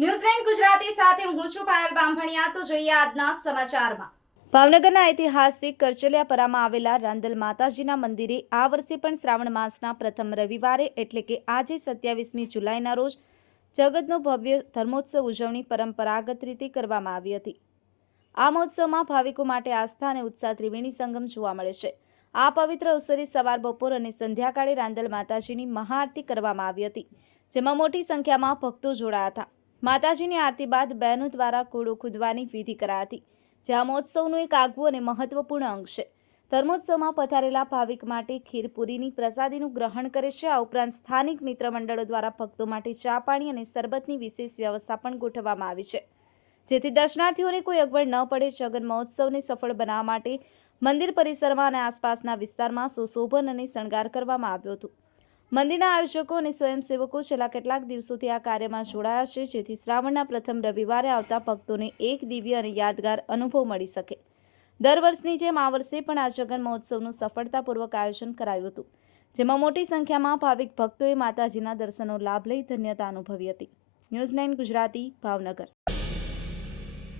ન્યૂઝલેન્ડ ગુજરાતી સાથે હું છું પાયલ બામભણિયા. તો જોઈએ આજના સમાચારમાં. ભાવનગરના ઐતિહાસિક કરચલિયાપરામાં આવેલા રાંદલ માતાજીના મંદિરે આ વર્ષે પણ શ્રાવણ માસના પ્રથમ રવિવારે, એટલે કે આજે સત્યાવીસમી જુલાઈના રોજ, જગતનો ભવ્ય ધર્મોત્સવ ઉજવણી પરંપરાગત રીતે કરવામાં આવી હતી. આ મહોત્સવમાં ભાવિકો માટે આસ્થા અને ઉત્સાહ ત્રિવેણી સંગમ જોવા મળે છે. આ પવિત્ર અવસરે સવાર બપોર અને સંધ્યાકાળે રાંદલ માતાજીની મહાઆરતી કરવામાં આવી હતી, જેમાં મોટી સંખ્યામાં ભક્તો જોડાયા હતા. માતાજીની આરતી બાદ બહેનો દ્વારા કૂડો ખુદવાની વિધિ કરાતી. જે આ મહોત્સવનું એક આગવું અને મહત્વપૂર્ણ અંગ છે. ધર્મોત્સવમાં પધારેલા ભાવિક માટે ખીરપુરીની પ્રસાદીનું ગ્રહણ કરે છે. આ ઉપરાંત સ્થાનિક મિત્ર મંડળો દ્વારા ભક્તો માટે ચા પાણી અને શરબતની વિશેષ વ્યવસ્થા પણ ગોઠવવામાં આવી છે. જેથી દર્શનાર્થીઓને કોઈ અગવડ ન પડે, જગન મહોત્સવને સફળ બનાવવા માટે મંદિર પરિસરમાં અને આસપાસના વિસ્તારમાં સુશોભન અને શણગાર કરવામાં આવ્યો હતો. મંદિરના આયોજકો અને સ્વયંસેવકો છેલ્લા કેટલાક દિવસોથી આ કાર્યમાં જોડાયા છે, જેથી શ્રાવણના પ્રથમ રવિવારે આવતા ભક્તોને એક દિવ્ય અને યાદગાર અનુભવ મળી શકે. દર વર્ષની જેમ આ વર્ષે પણ આ જગન મહોત્સવનું સફળતાપૂર્વક આયોજન કરાયું હતું, જેમાં મોટી સંખ્યામાં ભાવિક ભક્તોએ માતાજીના દર્શનનો લાભ લઈ ધન્યતા અનુભવી હતી. News nine Gujarati, Bhavnagar.